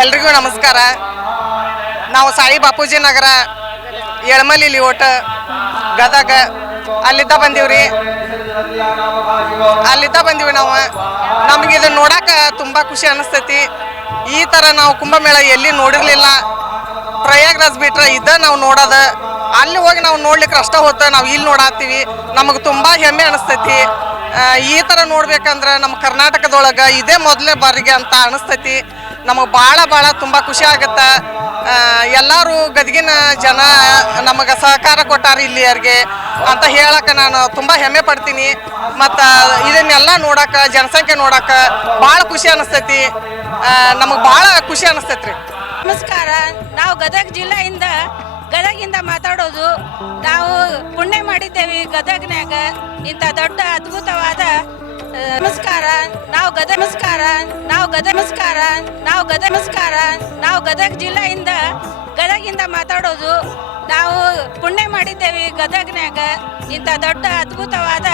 ಎಲ್ರಿಗೂ ನಮಸ್ಕಾರ. ನಾವು ಸಾಯಿ ಬಾಪೂಜಿ ನಗರ ಎಳ್ಮಲಿ ಓಟ, ಗದಗ, ಅಲ್ಲಿದ್ದ ಬಂದೀವ್ರಿ. ಅಲ್ಲಿದ್ದ ಬಂದೀವಿ ನಾವು. ನಮಗೆ ಇದನ್ನ ನೋಡಕ್ಕೆ ತುಂಬಾ ಖುಷಿ ಅನಿಸ್ತೈತಿ. ಈ ತರ ನಾವು ಕುಂಭಮೇಳ ಎಲ್ಲಿ ನೋಡಿರಲಿಲ್ಲ. ಪ್ರಯಾಗ್ರಾಜ್ ಬಿಟ್ರೆ ಇದ ನಾವು ನೋಡೋದು. ಅಲ್ಲಿ ಹೋಗಿ ನಾವು ನೋಡ್ಲಿಕ್ಕೆ ಕಷ್ಟ ಹೊತ್ತ ನಾವು ಇಲ್ಲಿ ನೋಡಾತೀವಿ ನಮಗೆ ತುಂಬಾ ಹೆಮ್ಮೆ ಅನಿಸ್ತೈತಿ. ಈ ತರ ನೋಡ್ಬೇಕಂದ್ರೆ ನಮ್ಮ ಕರ್ನಾಟಕದೊಳಗೆ ಇದೇ ಮೊದಲನೇ ಬಾರಿಗೆ ಅಂತ ಅನಿಸ್ತೈತಿ. ನಮಗೆ ಭಾಳ ಭಾಳ ತುಂಬ ಖುಷಿ ಆಗುತ್ತೆ. ಎಲ್ಲರೂ ಗದಗಿನ ಜನ ನಮಗೆ ಸಹಕಾರ ಕೊಟ್ಟಾರ ಇಲ್ಲಿಯರಿಗೆ ಅಂತ ಹೇಳಕ್ಕೆ ನಾನು ತುಂಬ ಹೆಮ್ಮೆ ಪಡ್ತೀನಿ. ಮತ್ತು ಇದನ್ನೆಲ್ಲ ನೋಡಕ್ಕೆ, ಜನಸಂಖ್ಯೆ ನೋಡಕ್ಕೆ ಭಾಳ ಖುಷಿ ಅನಿಸ್ತೈತಿ. ನಮಗೆ ಭಾಳ ಖುಷಿ ಅನಿಸ್ತೈತಿ ರೀ ನಮಸ್ಕಾರ. ನಾವು ಗದಗ ಜಿಲ್ಲೆಯಿಂದ, ಗದಗಿಂದ ಮಾತಾಡೋದು ನಾವು ಪುಣ್ಯ ಮಾಡಿದ್ದೇವೆ ಗದಗ್ನಾಗ ಇಂಥ ದೊಡ್ಡ ಅದ್ಭುತವಾದ ನಮಸ್ಕಾರ ನಾವು ಗದಗ ನಮಸ್ಕಾರ ನಾವು ಗದಗ ನಮಸ್ಕಾರ ನಾವು ಗದಗ ನಮಸ್ಕಾರ ನಾವು ಗದಗ ಜಿಲ್ಲೆಯಿಂದ ಗದಗಿಂದ ಮಾತಾಡೋದು ನಾವು ಪುಣ್ಯ ಮಾಡಿದ್ದೇವೆ ಗದಗ್ನ್ಯಾಗ. ಇಂಥ ದೊಡ್ಡ ಅದ್ಭುತವಾದ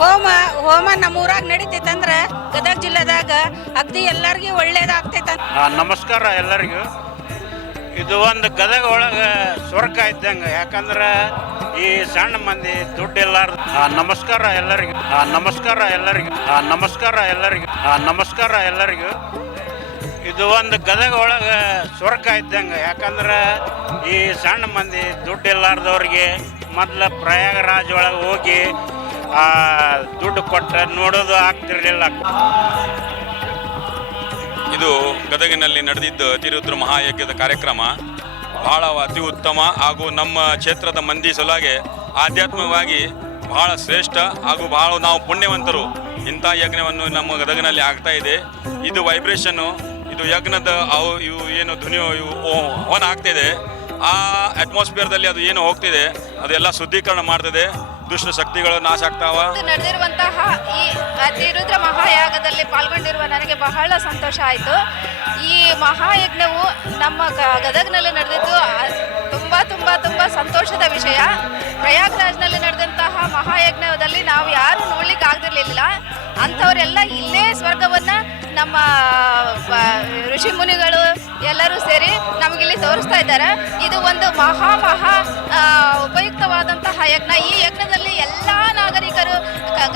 ಹೋಮ ಹೋಮ ಹೋಮ ನಮ್ಮೂರಾಗ ನಡೀತೈತಂದ್ರೆ ಗದಗ ಜಿಲ್ಲೆದಾಗ ಅಗ್ದಿ ಎಲ್ಲರಿಗೂ ಒಳ್ಳೇದಾಗ್ತೈತೆ. ನಮಸ್ಕಾರ ಎಲ್ಲರಿಗೂ. ಇದು ಒಂದು ಗದಗ ಒಳಗೆ ಸ್ವರ್ಗ ಇದ್ದಂಗೆ. ಯಾಕಂದ್ರೆ ಈ ಸಣ್ಣ ಮಂದಿ ದುಡ್ಡು ಎಲ್ಲಾರ್ದು ಆ, ನಮಸ್ಕಾರ ಎಲ್ಲರಿಗೂ. ನಮಸ್ಕಾರ ಎಲ್ಲರಿಗೂ. ನಮಸ್ಕಾರ ಎಲ್ಲರಿಗೂ. ನಮಸ್ಕಾರ ಎಲ್ಲರಿಗೂ. ಇದು ಒಂದು ಗದಗ ಒಳಗೆ ಸ್ವರ್ಗ ಇದ್ದಂಗೆ. ಯಾಕಂದ್ರೆ ಈ ಸಣ್ಣ ಮಂದಿ ದುಡ್ಡು ಇಲ್ಲಾರ್ದವ್ರಿಗೆ ಮೊದಲು ಪ್ರಯಾಗರಾಜ್ ಒಳಗೆ ಹೋಗಿ ಆ, ದುಡ್ಡು ಕೊಟ್ಟ ನೋಡೋದು ಆಗ್ತಿರ್ಲಿಲ್ಲ. ಇದು ಗದಗಿನಲ್ಲಿ ನಡೆದಿದ್ದ ಅತಿರುದ್ರ ಮಹಾಯಜ್ಞದ ಕಾರ್ಯಕ್ರಮ. ಬಹಳ ಅತಿ ಉತ್ತಮ ಹಾಗೂ ನಮ್ಮ ಕ್ಷೇತ್ರದ ಮಂದಿ ಸಲುವಾಗಿ ಆಧ್ಯಾತ್ಮಿಕವಾಗಿ ಬಹಳ ಶ್ರೇಷ್ಠ ಹಾಗೂ ಬಹಳ ನಾವು ಪುಣ್ಯವಂತರು. ಇಂಥ ಯಜ್ಞವನ್ನು ನಮ್ಮ ಗದಗಿನಲ್ಲಿ ಆಗ್ತಾ ಇದೆ. ಇದು ವೈಬ್ರೇಷನ್ನು ಇದು ಯಜ್ಞದ ಅವು, ಇವು ಏನು ಧ್ವನಿ ಇವು ಹವನ ಆಗ್ತಿದೆ. ಆ ಅಟ್ಮಾಸ್ಫಿಯರ್ದಲ್ಲಿ ಅದು ಏನು ಹೋಗ್ತಿದೆ, ಅದೆಲ್ಲ ಶುದ್ಧೀಕರಣ ಮಾಡ್ತದೆ. ದುಷ್ಟ ಶಕ್ತಿಗಳು ನಾಶ ಆಗ್ತಾವ. ನಡೆದಿರುವಂತಹ ಈ ಅತಿರುದ್ರ ಮಹಾಯಾಗದಲ್ಲಿ ಪಾಲ್ಗೊಂಡಿರುವ ನನಗೆ ಬಹಳ ಸಂತೋಷ ಆಯಿತು. ಈ ಮಹಾಯಜ್ಞವು ನಮ್ಮ ಗದಗ್ನಲ್ಲಿ ನಡೆದಿದ್ದು ತುಂಬ ತುಂಬ ತುಂಬ ಸಂತೋಷದ ವಿಷಯ. ಪ್ರಯಾಗ್ರಾಜ್ನಲ್ಲಿ ನಡೆದಂತಹ ಮಹಾಯಜ್ಞದಲ್ಲಿ ನಾವು ಯಾರು ನೋಡ್ಲಿಕ್ಕೆ ಆಗ್ದಿರ್ಲಿಲ್ಲ. ಅಂಥವರೆಲ್ಲ ಇಲ್ಲೇ ಸ್ವರ್ಗವನ್ನು ನಮ್ಮ ಋಷಿ ಮುನಿಗಳು ಎಲ್ಲರೂ ಸೇರಿ ನಮಗಿಲ್ಲಿ ತೋರಿಸ್ತಾ ಇದ್ದಾರೆ. ಇದು ಒಂದು ಮಹಾ ಮಹಾ ಉಪಯುಕ್ತವಾದಂತಹ ಯಜ್ಞ. ಈ ಯಜ್ಞದಲ್ಲಿ ಎಲ್ಲ ನಾಗರಿಕರು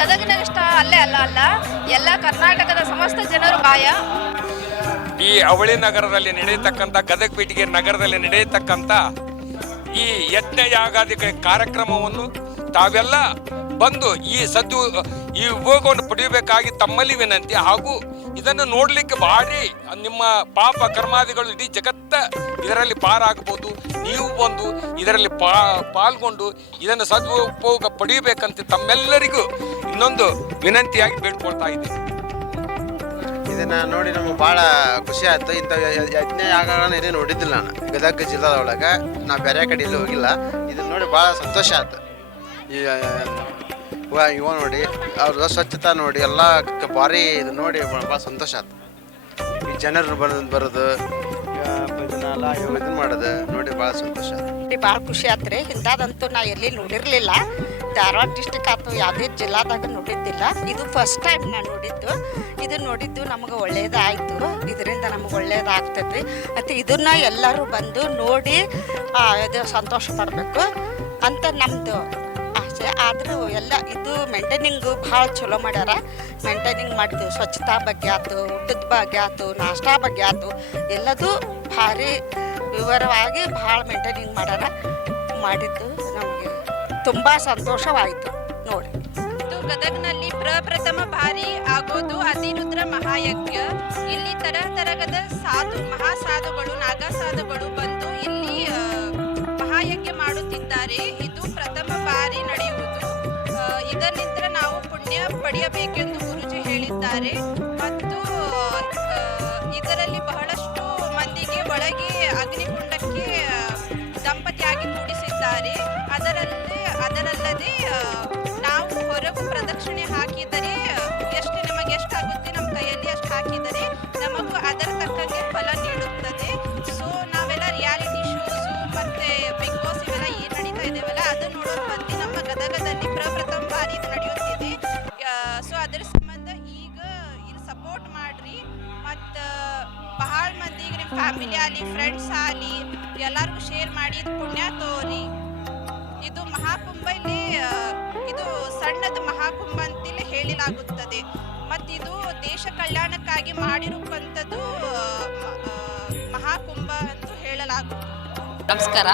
ಗದಗಿನ ಇಷ್ಟ ಅಲ್ಲೇ ಅಲ್ಲ ಅಲ್ಲ, ಎಲ್ಲ ಕರ್ನಾಟಕದ ಸಮಸ್ತ ಜನರು ಬಾಯ. ಈ ಅವಳಿ ನಗರದಲ್ಲಿ ನಡೆಯತಕ್ಕಂಥ ಗದಗ ಪೀಠಿಗೆ ನಗರದಲ್ಲಿ ನಡೆಯತಕ್ಕಂಥ ಈ ಯಜ್ಞ ಯಾಗಾದಿ ಕಾರ್ಯಕ್ರಮವನ್ನು ತಾವೆಲ್ಲ ಬಂದು ಈ ಸದ್ದು ಈ ಉಪಯೋಗವನ್ನು ಪಡೆಯಬೇಕಾಗಿ ತಮ್ಮಲ್ಲಿ ವಿನಂತಿ ಹಾಗೂ ಇದನ್ನು ನೋಡಲಿಕ್ಕೆ ಭಾರಿ ನಿಮ್ಮ ಪಾಪ ಕರ್ಮಾದಿಗಳು ಇಡೀ ಜಗತ್ತ ಇದರಲ್ಲಿ ಪಾರಾಗಬಹುದು. ನೀವು ಬಂದು ಇದರಲ್ಲಿ ಪಾ, ಪಾಲ್ಗೊಂಡು ಇದನ್ನು ಸದುಪಯೋಗ ಪಡೆಯಬೇಕಂತ ತಮ್ಮೆಲ್ಲರಿಗೂ ಇನ್ನೊಂದು ವಿನಂತಿಯಾಗಿ ಬೇಡ್ಕೊಳ್ತಾ ಇದ್ದೀನಿ. ಇದನ್ನ ನೋಡಿ ನಮ್ಗೆ ಭಾಳ ಖುಷಿ ಆಯ್ತು. ಇಂಥ ಯಜ್ಞ ಯಾಗಗಳನ್ನ ಇದೇ ನೋಡಿದ್ದಿಲ್ಲ ನಾನು. ಗದಗ ಜಿಲ್ಲಾದೊಳಗೆ. ನಾ ಬೇರೆ ಕಡೆ ಇಲ್ಲಿ ಹೋಗಿಲ್ಲ. ಇದನ್ನ ನೋಡಿ ಭಾಳ ಸಂತೋಷ ಆಯ್ತು. ಈ ಇವ ನೋಡಿ ಅವ್ರ ಸ್ವಚ್ಛತಾ ನೋಡಿ, ಎಲ್ಲ ಭಾರಿ ಇದು ನೋಡಿ ಭಾಳ ಸಂತೋಷ ಆಯ್ತು ಈ ಜನರು ಬರೋದು ಬರೋದು ಇದನ್ನ ಮಾಡೋದು, ನೋಡಿ ಭಾಳ ಸಂತೋಷ ಆಯ್ತು ಭಾಳ ಖುಷಿ ಆತ್ರಿ ಇಂಥದ್ದಂತೂ ನಾ ಎಲ್ಲಿ ನೋಡಿರಲಿಲ್ಲ. ಧಾರವಾಡ ಡಿಸ್ಟಿಕ್ ಆಯ್ತು ಯಾವುದೇ ಜಿಲ್ಲಾದಾಗ ನೋಡಿದ್ದಿಲ್ಲ. ಇದು ಫಸ್ಟ್ ಟೈಮ್ ನಾನು ನೋಡಿದ್ದು. ಇದು ನೋಡಿದ್ದು ನಮಗೆ ಒಳ್ಳೇದಾಯಿತು. ಇದರಿಂದ ನಮಗೆ ಒಳ್ಳೇದಾಗ್ತೈತಿ ಮತ್ತು ಇದನ್ನ ಎಲ್ಲರೂ ಬಂದು ನೋಡಿ ಇದು ಸಂತೋಷ ಪಡಬೇಕು ಅಂತ ನಮ್ಮದು ಆಸೆ ಆದರೂ ಎಲ್ಲ ಇದು ಮೇಂಟೈನಿಂಗು ಭಾಳ ಚಲೋ ಮಾಡ್ಯಾರ. ಮೇಂಟೈನಿಂಗ್ ಮಾಡ್ತೀವಿ. ಸ್ವಚ್ಛತಾ ಬಗ್ಗೆ ಆಯ್ತು ಊಟದ ಬಗ್ಗೆ ಆಯ್ತು ನಾಷ್ಟಾ ಬಗ್ಗೆ ಆಯ್ತು ಎಲ್ಲದೂ ಭಾರಿ ವಿವರವಾಗಿ ಭಾಳ ಮೇಂಟೈನಿಂಗ್ ಮಾಡ್ಯಾರ. ಮಾಡಿದ್ದು ನಮಗೆ ತುಂಬ ಸಂತೋಷವಾಯಿತು. ನೋಡಿ. ಇದು ಗದಗ್ನಲ್ಲಿ ಪ್ರಪ್ರಥಮ ಬಾರಿ ಆಗೋದು ಅತಿರುದ್ರ ಮಹಾಯಜ್ಞ. ಇಲ್ಲಿ ತರ ತರಗದ ಸಾಧು, ಮಹಾಸಾಧುಗಳು, ನಾಗಸಾಧುಗಳು ಬಂದು ಇಲ್ಲಿ ಮಹಾಯಜ್ಞ ಮಾಡುತ್ತಿದ್ದಾರೆ. ಇದು ಪ್ರಥಮ ಬಾರಿ ನಡೆಯುವುದು. ಪಡೆಯಬೇಕೆಂದು ಗುರುಜಿ ಹೇಳಿದ್ದಾರೆ. ಮತ್ತು ಇದರಲ್ಲಿ ಬಹಳಷ್ಟು ಮಂದಿಗೆ ಒಳಗೆ ಅಗ್ನಿಕುಂಡಕ್ಕೆ ದಂಪತಿಯಾಗಿ ಕೂಡಿಸಿದ್ದಾರೆ. ಅದರಲ್ಲಿ, ಅದರಲ್ಲದೆ ನಾವು ಹೊರಗು ಪ್ರದಕ್ಷಿಣೆ ಹಾಕಿದರೆ ಫ್ಯಾಮಿಲಿ ಆಗಲಿ ಫ್ರೆಂಡ್ಸ್ ಆಗಲಿ, ಎಲ್ಲರಿಗೂ ಶೇರ್ ಮಾಡಿ, ಇದು ಪುಣ್ಯ ತೋರಿ. ಇದು ಮಹಾಕುಂಭ ಇಲ್ಲಿ ಇದು ಸಣ್ಣದ ಮಹಾಕುಂಭ ಅಂತೇಳಿ ಹೇಳಲಾಗುತ್ತದೆ. ಮತ್ತಿದು ದೇಶ ಕಲ್ಯಾಣಕ್ಕಾಗಿ ಮಾಡಿರುವಂಥದ್ದು ಮಹಾಕುಂಭ ಅಂತ ಹೇಳಲಾಗುತ್ತದೆ. ನಮಸ್ಕಾರ.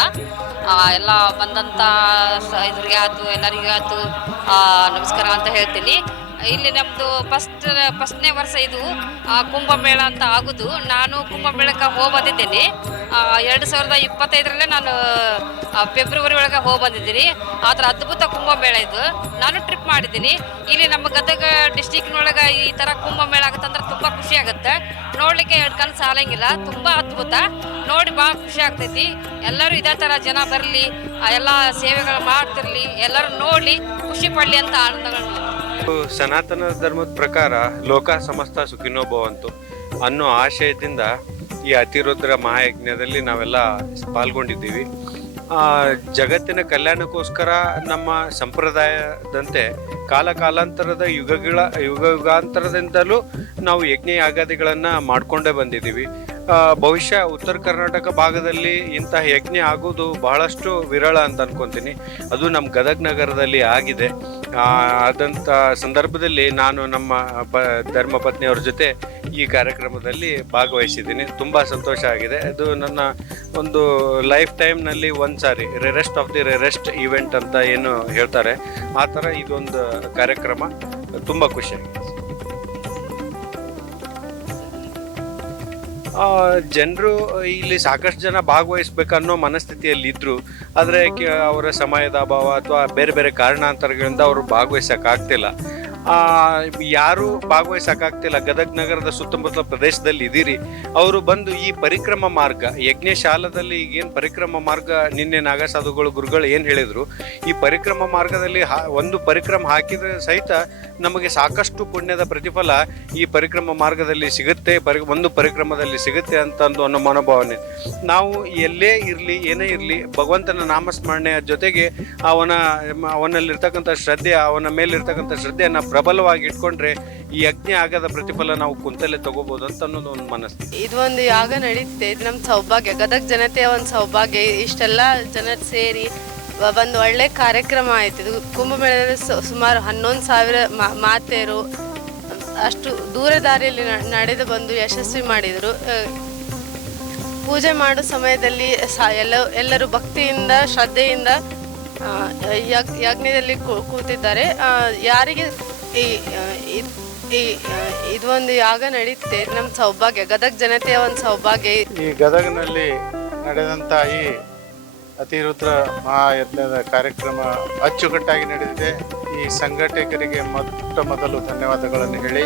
ಎಲ್ಲ ಬಂದಂಥ ಇದ್ರಿಗೆ ಆಯ್ತು ಎಲ್ಲರಿಗೆ ಆಯ್ತು ನಮಸ್ಕಾರ ಅಂತ ಹೇಳ್ತೀನಿ. ಇಲ್ಲಿ ನಮ್ಮದು ಫಸ್ಟ್ ಫಸ್ಟ್ನೇ ವರ್ಷ ಇದು ಕುಂಭಮೇಳ ಅಂತ ಆಗೋದು. ನಾನು ಕುಂಭಮೇಳಕ್ಕೆ ಹೋಗಿ ಬಂದಿದ್ದೀನಿ. ಎರಡು ಸಾವಿರದ ಇಪ್ಪತ್ತೈದರಲ್ಲೇ ನಾನು ಫೆಬ್ರವರಿ ಒಳಗೆ ಹೋಗಿ ಬಂದಿದ್ದೀನಿ. ಆ ಥರ ಅದ್ಭುತ ಕುಂಭಮೇಳ ಇದು. ನಾನು ಟ್ರಿಪ್ ಮಾಡಿದ್ದೀನಿ. ಇಲ್ಲಿ ನಮ್ಮ ಗದಗ ಡಿಸ್ಟಿಕ್ನೊಳಗೆ ಈ ಥರ ಕುಂಭಮೇಳ ಆಗುತ್ತಂದ್ರೆ ತುಂಬ ಖುಷಿ ಆಗುತ್ತೆ. ನೋಡಲಿಕ್ಕೆ ಎರಡು ಕಣ್ಣು ಸಾಲಂಗಿಲ್ಲ. ತುಂಬ ಅದ್ಭುತ. ನೋಡಿ ಭಾಳ ಖುಷಿ ಆಗ್ತೈತಿ. ಎಲ್ಲರೂ ಇದೇ ಥರ ಜನ ಬರಲಿ ಎಲ್ಲ ಸೇವೆಗಳು ಮಾಡ್ತಿರಲಿ, ಎಲ್ಲರೂ ನೋಡಲಿ ಖುಷಿ ಪಡಲಿ ಅಂತ ಆನಂದಗಳು ಸನಾತನ ಧರ್ಮದ ಪ್ರಕಾರ ಲೋಕ ಸಮಸ್ತ ಸುಖಿನೋ ಭವಂತು ಅನ್ನೋ ಆಶಯದಿಂದ ಈ ಅತಿರುದ್ರ ಮಹಾಯಜ್ಞದಲ್ಲಿ ನಾವೆಲ್ಲ ಪಾಲ್ಗೊಂಡಿದ್ದೀವಿ. ಜಗತ್ತಿನ ಕಲ್ಯಾಣಕ್ಕೋಸ್ಕರ ನಮ್ಮ ಸಂಪ್ರದಾಯದಂತೆ ಕಾಲ ಕಾಲಾಂತರದ ಯುಗಗಳ ಯುಗ ಯುಗಾಂತರದಿಂದಲೂ ನಾವು ಯಜ್ಞ ಯಾಗಾದಿಗಳನ್ನು ಮಾಡಿಕೊಂಡೇ ಬಂದಿದ್ದೀವಿ. ಬಹುಶಃ ಉತ್ತರ ಕರ್ನಾಟಕ ಭಾಗದಲ್ಲಿ ಇಂತಹ ಯಜ್ಞ ಆಗೋದು ಬಹಳಷ್ಟು ವಿರಳ ಅಂತ ಅನ್ಕೊಂತೀನಿ. ಅದು ನಮ್ಮ ಗದಗ ನಗರದಲ್ಲಿ ಆಗಿದೆ. ಆದಂಥ ಸಂದರ್ಭದಲ್ಲಿ ನಾನು ನಮ್ಮ ಪ ಧರ್ಮಪತ್ನಿಯವ್ರ ಜೊತೆ ಈ ಕಾರ್ಯಕ್ರಮದಲ್ಲಿ ಭಾಗವಹಿಸಿದ್ದೀನಿ. ತುಂಬ ಸಂತೋಷ ಆಗಿದೆ. ಅದು ನನ್ನ ಒಂದು ಲೈಫ್ ಟೈಮ್ನಲ್ಲಿ ಒಂದು ಸಾರಿ, rarest of the rarest event ಅಂತ ಏನು ಹೇಳ್ತಾರೆ. ಆ ಥರ ಇದೊಂದು ಕಾರ್ಯಕ್ರಮ. ತುಂಬ ಖುಷಿಯಾಗಿದೆ ಜನರು ಇಲ್ಲಿ ಸಾಕಷ್ಟು ಜನ ಭಾಗವಹಿಸ್ಬೇಕನ್ನೋ ಮನಸ್ಥಿತಿಯಲ್ಲಿ ಇದ್ರು ಆದರೆ ಅವರ ಸಮಯದ ಅಭಾವ ಅಥವಾ ಬೇರೆ ಬೇರೆ ಕಾರಣಾಂತರಗಳಿಂದ ಅವರು ಭಾಗವಹಿಸೋಕ್ಕಾಗ್ತಿಲ್ಲ. ಯಾರು ಭಾಗವಹಿಸಕ್ಕಾಗ್ತಿಲ್ಲ. ಗದಗ್ ನಗರದ ಸುತ್ತಮುತ್ತಲ ಪ್ರದೇಶದಲ್ಲಿ ಇದ್ದೀರಿ. ಅವರು ಬಂದು ಈ ಪರಿಕ್ರಮ ಮಾರ್ಗ, ಯಜ್ಞಶಾಲದಲ್ಲಿ ಈಗೇನು ಪರಿಕ್ರಮ ಮಾರ್ಗ, ನಿನ್ನೆ ನಾಗಸಾಧುಗಳು ಗುರುಗಳು ಏನು ಹೇಳಿದರು, ಈ ಪರಿಕ್ರಮ ಮಾರ್ಗದಲ್ಲಿ ಒಂದು ಪರಿಕ್ರಮ ಹಾಕಿದ್ರೆ ಸಹಿತ ನಮಗೆ ಸಾಕಷ್ಟು ಪುಣ್ಯದ ಪ್ರತಿಫಲ ಈ ಪರಿಕ್ರಮ ಮಾರ್ಗದಲ್ಲಿ ಸಿಗುತ್ತೆ, ಪರಿ, ಒಂದು ಪರಿಕ್ರಮದಲ್ಲಿ ಸಿಗುತ್ತೆ ಅಂತ ಒಂದು ಅನ್ನೋ ಮನೋಭಾವನೆ ನಾವು ಎಲ್ಲೇ ಇರಲಿ, ಏನೇ ಇರಲಿ, ಭಗವಂತನ ನಾಮಸ್ಮರಣೆಯ ಜೊತೆಗೆ ಅವನ, ಅವನಲ್ಲಿರ್ತಕ್ಕಂಥ ಶ್ರದ್ಧೆ, ಅವನ ಮೇಲಿರ್ತಕ್ಕಂಥ ಶ್ರದ್ಧೆಯನ್ನು ಪ್ರಬಲವಾಗಿ ಇಟ್ಕೊಂಡ್ರೆ ಈ ಯಜ್ಞ ಆಗದ ಪ್ರತಿಫಲ ನಾವು ಕುಂತಲ್ಲೇ ತಗೋಬಹುದು ಅಂತ ಅನ್ನೋದು ಒಂದು ಮನಸ್ಸು. ಇದು ಒಂದು ಯಾಗ ನಡೀತಿದೆ. ಇದು ನಮ್ಮ ಸೌಭಾಗ್ಯ. ಗದಗ ಜನತೆಯ ಒಂದು ಸೌಭಾಗ್ಯ. ಇಷ್ಟೆಲ್ಲ ಜನ ಸೇರಿ ಒಂದು ಒಳ್ಳೆ ಕಾರ್ಯಕ್ರಮ ಆಯ್ತು. ಇದು ಕುಂಭಮೇಳದಲ್ಲಿ ಸುಮಾರು ಹನ್ನೊಂದು ಸಾವಿರ ಮಾತೆಯರು ಅಷ್ಟು ದೂರ ದಾರಿಯಲ್ಲಿ ನಡೆದು ಬಂದು ಯಶಸ್ವಿ ಮಾಡಿದರು. ಪೂಜೆ ಮಾಡೋ ಸಮಯದಲ್ಲಿ ಎಲ್ಲ, ಎಲ್ಲರೂ ಭಕ್ತಿಯಿಂದ, ಶ್ರದ್ಧೆಯಿಂದ ಯಜ್ಞದಲ್ಲಿ ಕೂತಿದ್ದಾರೆ. ಯಾರಿಗೆ ಈ ಈ ಆ, ಇದು ಒಂದು ಯಾಗ ನಡೆಯುತ್ತೆ ನಮ್ಮ ಸೌಭಾಗ್ಯ ಗದಗ ಜನತೆಯ ಒಂದು ಸೌಭಾಗ್ಯ ಈ ಗದಗನಲ್ಲಿ ನಡೆದಂಥ ಈ ಅತಿರುದ್ರ ಮಹಾಯಜ್ಞದ ಕಾರ್ಯಕ್ರಮ ಅಚ್ಚುಕಟ್ಟಾಗಿ ನಡೆದಿದೆ. ಈ ಸಂಘಟಕರಿಗೆ ಮೊಟ್ಟ ಮೊದಲು ಧನ್ಯವಾದಗಳನ್ನು ಹೇಳಿ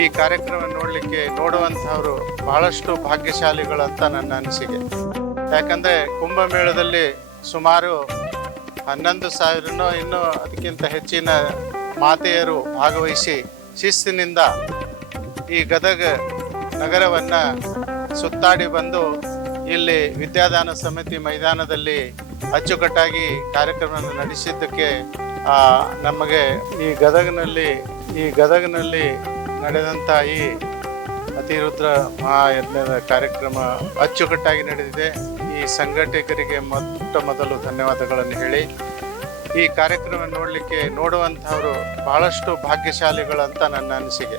ಈ ಕಾರ್ಯಕ್ರಮ ನೋಡಲಿಕ್ಕೆ ನೋಡುವಂಥವರು ಬಹಳಷ್ಟು ಭಾಗ್ಯಶಾಲಿಗಳಂತ ನನ್ನ ಅನಿಸಿಕೆ. ಯಾಕಂದರೆ ಕುಂಭಮೇಳದಲ್ಲಿ ಸುಮಾರು ಹನ್ನೊಂದು ಸಾವಿರನೋ ಇನ್ನೂ ಅದಕ್ಕಿಂತ ಹೆಚ್ಚಿನ ಮಾತೆಯರು ಭಾಗವಹಿಸಿ ಶಿಸ್ತಿನಿಂದ ಈ ಗದಗ ನಗರವನ್ನು ಸುತ್ತಾಡಿ ಬಂದು ಇಲ್ಲಿ ವಿದ್ಯಾದಾನ ಸಮಿತಿ ಮೈದಾನದಲ್ಲಿ ಅಚ್ಚುಕಟ್ಟಾಗಿ ಕಾರ್ಯಕ್ರಮವನ್ನು ನಡೆಸಿದ್ದಕ್ಕೆ ನಮಗೆ ಈ ಗದಗನಲ್ಲಿ ಈ ಗದಗನಲ್ಲಿ ನಡೆದಂಥ ಈ ಅತಿರುದ್ರ ಮಹಾಯಜ್ಞದ ಕಾರ್ಯಕ್ರಮ ಅಚ್ಚುಕಟ್ಟಾಗಿ ನಡೆದಿದೆ. ಈ ಸಂಘಟಕರಿಗೆ ಮೊಟ್ಟ ಮೊದಲು ಧನ್ಯವಾದಗಳನ್ನು ಹೇಳಿ. ಈ ಕಾರ್ಯಕ್ರಮ ನೋಡಲಿಕ್ಕೆ ನೋಡುವಂಥವರು ಬಹಳಷ್ಟು ಅಂತ ನನ್ನ ಅನಿಸಿಕೆ.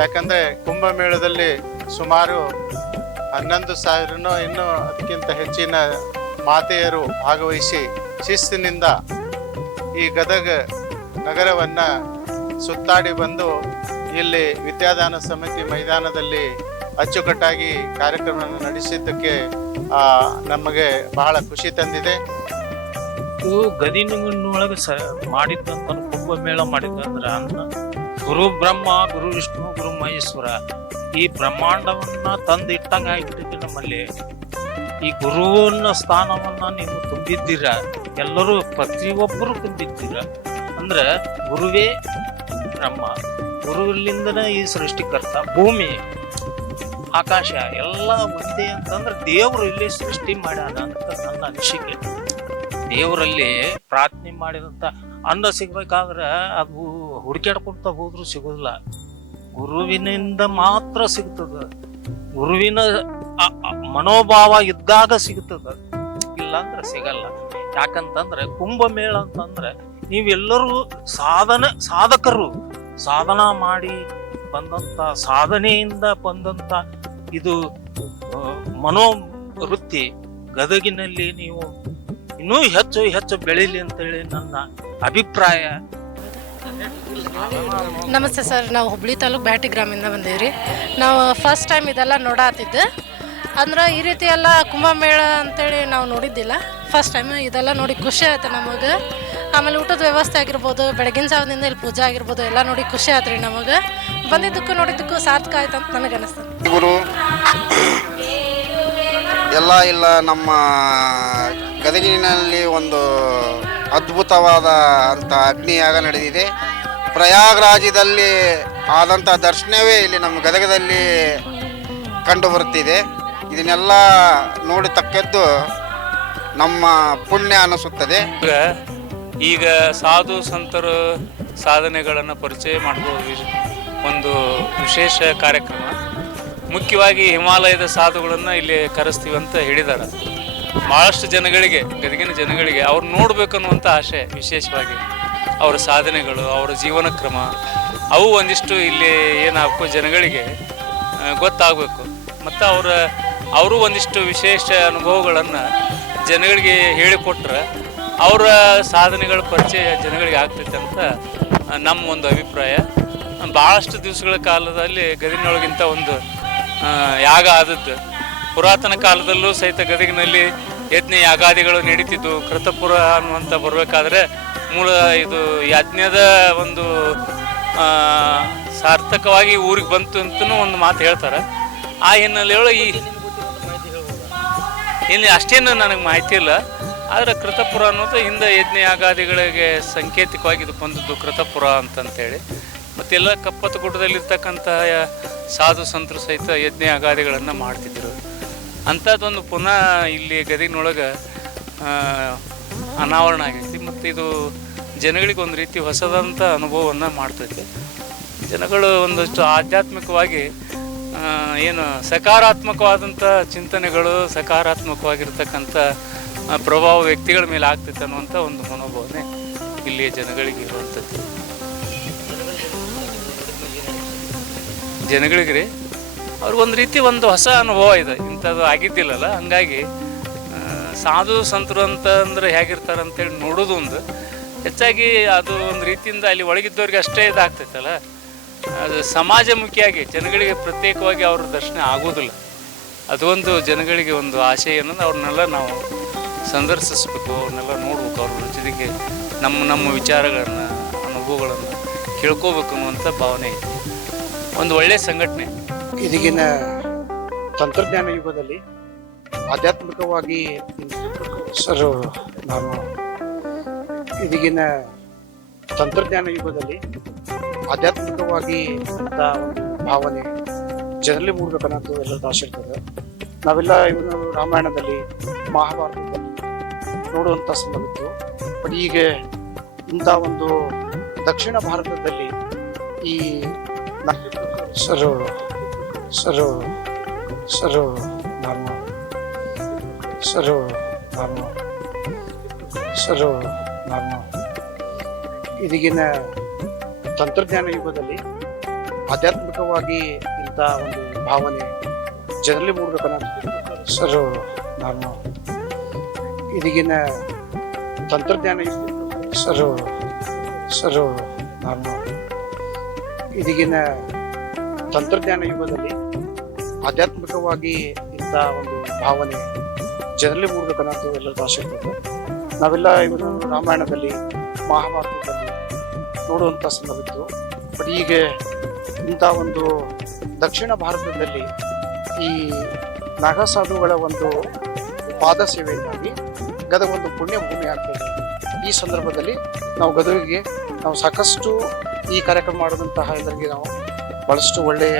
ಯಾಕಂದರೆ ಕುಂಭಮೇಳದಲ್ಲಿ ಸುಮಾರು ಹನ್ನೊಂದು ಸಾವಿರನೋ ಇನ್ನೂ ಅದಕ್ಕಿಂತ ಹೆಚ್ಚಿನ ಮಾತೆಯರು ಭಾಗವಹಿಸಿ ಶಿಸ್ತಿನಿಂದ ಈ ಗದಗ ನಗರವನ್ನು ಸುತ್ತಾಡಿ ಬಂದು ಇಲ್ಲಿ ವಿದ್ಯಾದಾನ ಸಮಿತಿ ಮೈದಾನದಲ್ಲಿ ಅಚ್ಚುಕಟ್ಟಾಗಿ ಕಾರ್ಯಕ್ರಮವನ್ನು ನಡೆಸಿದ್ದಕ್ಕೆ ನಮಗೆ ಬಹಳ ಖುಷಿ ತಂದಿದೆ. ಇದು ಗದಿನೊಳಗೆ ಸ ಮಾಡಿದ್ದಂತ ಕುಂಭಮೇಳ ಮಾಡಿದ್ದಂದ್ರ ಅಂತ ಗುರು ಬ್ರಹ್ಮ, ಗುರು ವಿಷ್ಣು, ಗುರು ಮಹೇಶ್ವರ ಈ ಬ್ರಹ್ಮಾಂಡವನ್ನ ತಂದು ಇಟ್ಟಂಗೆ ಆಗಿಬಿಟ್ಟಿದೆ ನಮ್ಮಲ್ಲಿ. ಈ ಗುರುವನ್ನ ಸ್ಥಾನವನ್ನ ನೀವು ತುಂಬಿದ್ದೀರ? ಎಲ್ಲರೂ ಪ್ರತಿಯೊಬ್ಬರು ತುಂಬಿದ್ದೀರ? ಅಂದ್ರೆ ಗುರುವೇ ಬ್ರಹ್ಮ. ಗುರುವಿನಿಂದನೇ ಈ ಸೃಷ್ಟಿಕರ್ತ, ಭೂಮಿ, ಆಕಾಶ ಎಲ್ಲ ಒಂದೇ ಅಂತಂದ್ರೆ ದೇವರು ಇಲ್ಲಿ ಸೃಷ್ಟಿ ಮಾಡ್ಯಾನ ಅಂತ ನನ್ನ ಅನಿಸಿಕೆ. ದೇವರಲ್ಲಿ ಪ್ರಾರ್ಥನೆ ಮಾಡಿದಂತ ಅನ್ನ ಸಿಗ್ಬೇಕಾದ್ರೆ ಅದು ಹುಡುಕ್ಯಾಡ್ಕೊಂತ ಹೋದ್ರು ಸಿಗೋದಿಲ್ಲ. ಗುರುವಿನಿಂದ ಮಾತ್ರ ಸಿಗ್ತದ. ಗುರುವಿನ ಮನೋಭಾವ ಇದ್ದಾಗ ಸಿಗ್ತದ. ಇಲ್ಲಾಂದ್ರೆ ಸಿಗಲ್ಲ. ಯಾಕಂತಂದ್ರೆ ಕುಂಭಮೇಳ ಅಂತಂದ್ರೆ ನೀವೆಲ್ಲರೂ ಸಾಧನ, ಸಾಧಕರು. ಸಾಧನ ಮಾಡಿ ಬಂದಂತ, ಸಾಧನೆಯಿಂದ ಬಂದಂತ ಇದು ಮನೋವೃತ್ತಿ ಗದಗಿನಲ್ಲಿ ನೀವು ಇನ್ನೂ ಹೆಚ್ಚು ಹೆಚ್ಚು ಬೆಳೀಲಿ ಅಂತೇಳಿ ನನ್ನ ಅಭಿಪ್ರಾಯ. ನಮಸ್ತೆ ಸರ್ ನಾವು ಹುಬ್ಳಿ ತಾಲೂಕು ಬ್ಯಾಟಿ ಗ್ರಾಮಿಂದ ಬಂದೀವಿ ನಾವು ಫಸ್ಟ್ ಟೈಮ್ ಇದೆಲ್ಲ ನೋಡಾತಿದ್ದೆ. ಅಂದ್ರೆ ಈ ರೀತಿ ಎಲ್ಲ ಕುಂಭಮೇಳ ಅಂತೇಳಿ ನಾವು ನೋಡಿದ್ದಿಲ್ಲ. ಫಸ್ಟ್ ಟೈಮ್ ಇದೆಲ್ಲ ನೋಡಿ ಖುಷಿ ಆಯ್ತು ನಮಗೆ. ಆಮೇಲೆ ಊಟದ ವ್ಯವಸ್ಥೆ ಆಗಿರ್ಬೋದು ಬೆಳಗಿನ ಜಾವದಿಂದ ಇಲ್ಲಿ ಪೂಜೆ ಆಗಿರ್ಬೋದು ಎಲ್ಲ ನೋಡಿ ಖುಷಿ ಆಯ್ತು ರೀ ನಮಗೆ. ಬಂದಿದ್ದಕ್ಕೂ ನೋಡಿದ್ದಕ್ಕೂ ಸಾರ್ಥಕ ಆಯ್ತು ಅಂತ ನನಗೆ ಅನಿಸ್ತದೆ ಎಲ್ಲ ಇಲ್ಲ, ನಮ್ಮ ಗದಗಿನಲ್ಲಿ ಒಂದು ಅದ್ಭುತವಾದ ಅಂತ ಅಗ್ನಿಯಾಗ ನಡೆದಿದೆ. ಪ್ರಯಾಗ್ರಾಜದಲ್ಲಿ ಆದಂಥ ದರ್ಶನವೇ ಇಲ್ಲಿ ನಮ್ಮ ಗದಗದಲ್ಲಿ ಕಂಡು ಬರುತ್ತಿದೆ ಇದನ್ನೆಲ್ಲ ನೋಡತಕ್ಕದ್ದು ನಮ್ಮ ಪುಣ್ಯ ಅನಿಸುತ್ತದೆ. ಈಗ ಸಾಧು ಸಂತರು ಸಾಧನೆಗಳನ್ನು ಪರಿಚಯ ಮಾಡುವ ಒಂದು ವಿಶೇಷ ಕಾರ್ಯಕ್ರಮ. ಮುಖ್ಯವಾಗಿ ಹಿಮಾಲಯದ ಸಾಧುಗಳನ್ನು ಇಲ್ಲಿ ಕರೆಸ್ತೀವಿ ಅಂತ ಹೇಳಿದ್ದಾರೆ ಭಾಳಷ್ಟು ಜನಗಳಿಗೆ, ಗದಗಿನ ಜನಗಳಿಗೆ ಅವ್ರು ನೋಡಬೇಕನ್ನುವಂಥ ಆಸೆ ವಿಶೇಷವಾಗಿ. ಅವರ ಸಾಧನೆಗಳು, ಅವರ ಜೀವನ ಕ್ರಮ ಅವು ಒಂದಿಷ್ಟು ಇಲ್ಲಿ ಏನಾಗಬೇಕು ಜನಗಳಿಗೆ ಗೊತ್ತಾಗಬೇಕು. ಮತ್ತು ಅವರ, ಅವರು ಒಂದಿಷ್ಟು ವಿಶೇಷ ಅನುಭವಗಳನ್ನು ಜನಗಳಿಗೆ ಹೇಳಿಕೊಟ್ರೆ ಅವರ ಸಾಧನೆಗಳ ಪರಿಚಯ ಜನಗಳಿಗೆ ಆಗ್ತೈತೆ ಅಂತ ನಮ್ಮ ಒಂದು ಅಭಿಪ್ರಾಯ. ಭಾಳಷ್ಟು ದಿವಸಗಳ ಕಾಲದಲ್ಲಿ ಗದಗಿನೊಳಗಿಂತ ಒಂದು ಯಾಗ ಆದದ್ದು. ಪುರಾತನ ಕಾಲದಲ್ಲೂ ಸಹಿತ ಗದಗಿನಲ್ಲಿ ಯಜ್ಞ ಯಾಗಾದಿಗಳು ನಡೀತಿದ್ದು. ಕೃತಪುರ ಅನ್ನುವಂಥ ಬರಬೇಕಾದ್ರೆ ಮೂಲ ಇದು ಯಜ್ಞದ ಒಂದು ಸಾರ್ಥಕವಾಗಿ ಊರಿಗೆ ಬಂತು ಅಂತಲೂ ಒಂದು ಮಾತು ಹೇಳ್ತಾರೆ. ಆ ಹಿನ್ನೆಲೆಯೊಳಗೆ ಈ ಇಲ್ಲಿ ಅಷ್ಟೇನು ನನಗೆ ಮಾಹಿತಿ ಇಲ್ಲ. ಆದರೆ ಕೃತಪುರ ಅನ್ನೋದು ಹಿಂದೆ ಯಜ್ಞ ಯಾಗಾದಿಗಳಿಗೆ ಸಂಕೇತಿಕವಾಗಿ ಇದು ಬಂದದ್ದು ಕೃತಪುರ ಅಂತಂತೇಳಿ. ಮತ್ತೆಲ್ಲ ಕಪ್ಪತ್ತು ಗುಡ್ಡದಲ್ಲಿರ್ತಕ್ಕಂಥ ಸಾಧು ಸಂತರು ಸಹಿತ ಯಜ್ಞ ಅಗಾದಿಗಳನ್ನು ಮಾಡ್ತಿದ್ದರು ಅಂಥದ್ದೊಂದು ಪುನಃ ಇಲ್ಲಿ ಗದಗಿನೊಳಗೆ ಅನಾವರಣ ಆಗೈತಿ. ಮತ್ತು ಇದು ಜನಗಳಿಗೆ ಒಂದು ರೀತಿ ಹೊಸದಂಥ ಅನುಭವವನ್ನು ಮಾಡ್ತೈತಿ. ಜನಗಳು ಒಂದಷ್ಟು ಆಧ್ಯಾತ್ಮಿಕವಾಗಿ ಏನು ಸಕಾರಾತ್ಮಕವಾದಂಥ ಚಿಂತನೆಗಳು, ಸಕಾರಾತ್ಮಕವಾಗಿರ್ತಕ್ಕಂಥ ಪ್ರಭಾವ ವ್ಯಕ್ತಿಗಳ ಮೇಲೆ ಆಗ್ತೈತೆ ಅನ್ನುವಂಥ ಒಂದು ಮನೋಭಾವನೆ ಇಲ್ಲಿಯ ಜನಗಳಿಗೆ ಇರುವಂಥದ್ದು. ಜನಗಳಿಗೆ ರೀ ಅವ್ರಿಗೊಂದು ರೀತಿ ಒಂದು ಹೊಸ ಅನುಭವ ಇದೆ. ಇಂಥದ್ದು ಆಗಿದ್ದಿಲ್ಲಲ್ಲ, ಹಂಗಾಗಿ ಸಾಧು ಸಂತರು ಅಂತ ಅಂದ್ರೆ ಹೇಗಿರ್ತಾರೆ ಅಂತೇಳಿ ನೋಡೋದು ಒಂದು. ಹೆಚ್ಚಾಗಿ ಅದು ಒಂದು ರೀತಿಯಿಂದ ಅಲ್ಲಿ ಒಳಗಿದ್ದವ್ರಿಗೆ ಅಷ್ಟೇ ಇದಾಗ್ತೈತಲ್ಲ. ಅದು ಸಮಾಜಮುಖಿಯಾಗಿ ಜನಗಳಿಗೆ ಪ್ರತ್ಯೇಕವಾಗಿ ಅವ್ರ ದರ್ಶನ ಆಗೋದಿಲ್ಲ. ಅದೊಂದು ಜನಗಳಿಗೆ ಒಂದು ಆಸೆ ಅನ್ನೋದು ಅವ್ರನ್ನೆಲ್ಲ ನಾವು ಸಂದರ್ಶಿಸ್ಬೇಕು, ಅವ್ರನ್ನೆಲ್ಲ ನೋಡ್ಬೇಕು, ಅವ್ರ ಜೊತೆಗೆ ನಮ್ಮ ನಮ್ಮ ವಿಚಾರಗಳನ್ನು, ಅನುಭವಗಳನ್ನು ಕೇಳ್ಕೋಬೇಕು ಅನ್ನುವಂಥ ಭಾವನೆ ಐತಿ ಒಂದು ಒಳ್ಳೆಯ ಸಂಘಟನೆ. ಇದೀಗಿನ ತಂತ್ರಜ್ಞಾನ ಯುಗದಲ್ಲಿ ಆಧ್ಯಾತ್ಮಿಕವಾಗಿ ಸರ್, ನಾನು ಇದೀಗಿನ ತಂತ್ರಜ್ಞಾನ ಯುಗದಲ್ಲಿ ಆಧ್ಯಾತ್ಮಿಕವಾಗಿ ಅಂತ ಭಾವನೆ ಜನರಲ್ಲಿ ಮೂಡಬೇಕನ್ನೋದು ಎಲ್ಲರದ್ದು ಆಸೆ ಇರ್ತದೆ. ನಾವೆಲ್ಲ ಇವನು ರಾಮಾಯಣದಲ್ಲಿ ಮಹಾಭಾರತದಲ್ಲಿ ನೋಡುವಂಥ ಸಂಬಂಧಿತ್ತು ಬಟ್ ಈಗ ಇಂಥ ಒಂದು ದಕ್ಷಿಣ ಭಾರತದಲ್ಲಿ ಈ ನ- ಸರೋ ಸರೋ ಧರ್ಮ ನಾನು ಧರ್ಮ ನಾನು ಧರ್ಮ ಇದೀಗಿನ ತಂತ್ರಜ್ಞಾನ ಯುಗದಲ್ಲಿ ಆಧ್ಯಾತ್ಮಿಕವಾಗಿ ಇಂಥ ಒಂದು ಭಾವನೆ ಜನರಲ್ಲಿ ಮೂಡಬೇಕನ್ನೋದು ಸರ್ವ ಧರ್ಮ ಇದೀಗಿನ ತಂತ್ರಜ್ಞಾನ ಯುಗ ಸರೋ ಸರೋ ನಾನು ಇದೀಗಿನ ತಂತ್ರಜ್ಞಾನ ಯುಗದಲ್ಲಿ ಆಧ್ಯಾತ್ಮಿಕವಾಗಿ ಇಂಥ ಒಂದು ಭಾವನೆ ಜನರಲ್ಲಿ ಮೂಡಬೇಕನ್ನೋದು ಎಲ್ಲರ ಆಸೆ ನಾವೆಲ್ಲ ಇವತ್ತು ರಾಮಾಯಣದಲ್ಲಿ, ಮಹಾಭಾರತದಲ್ಲಿ ನೋಡುವಂಥ ಸಂದರ್ಭಿತ್ತು ಬಟ್ ಈಗ ಇಂಥ ಒಂದು ದಕ್ಷಿಣ ಭಾರತದಲ್ಲಿ ಈ ನಾಗಸಾಧುಗಳ ಒಂದು ಪಾದ ಸೇವೆಯಿಂದಾಗಿ ಗದಗ ಒಂದು ಪುಣ್ಯ ಭೂಮಿ ಆಗ್ತದೆ. ಈ ಸಂದರ್ಭದಲ್ಲಿ ನಾವು ಗದಗಿಗೆ ನಾವು ಸಾಕಷ್ಟು ಈ ಕಾರ್ಯಕ್ರಮ ಮಾಡಿದಂತಹ ಎಲ್ಲರಿಗೆ ನಾವು ಭಾಳಷ್ಟು ಒಳ್ಳೆಯ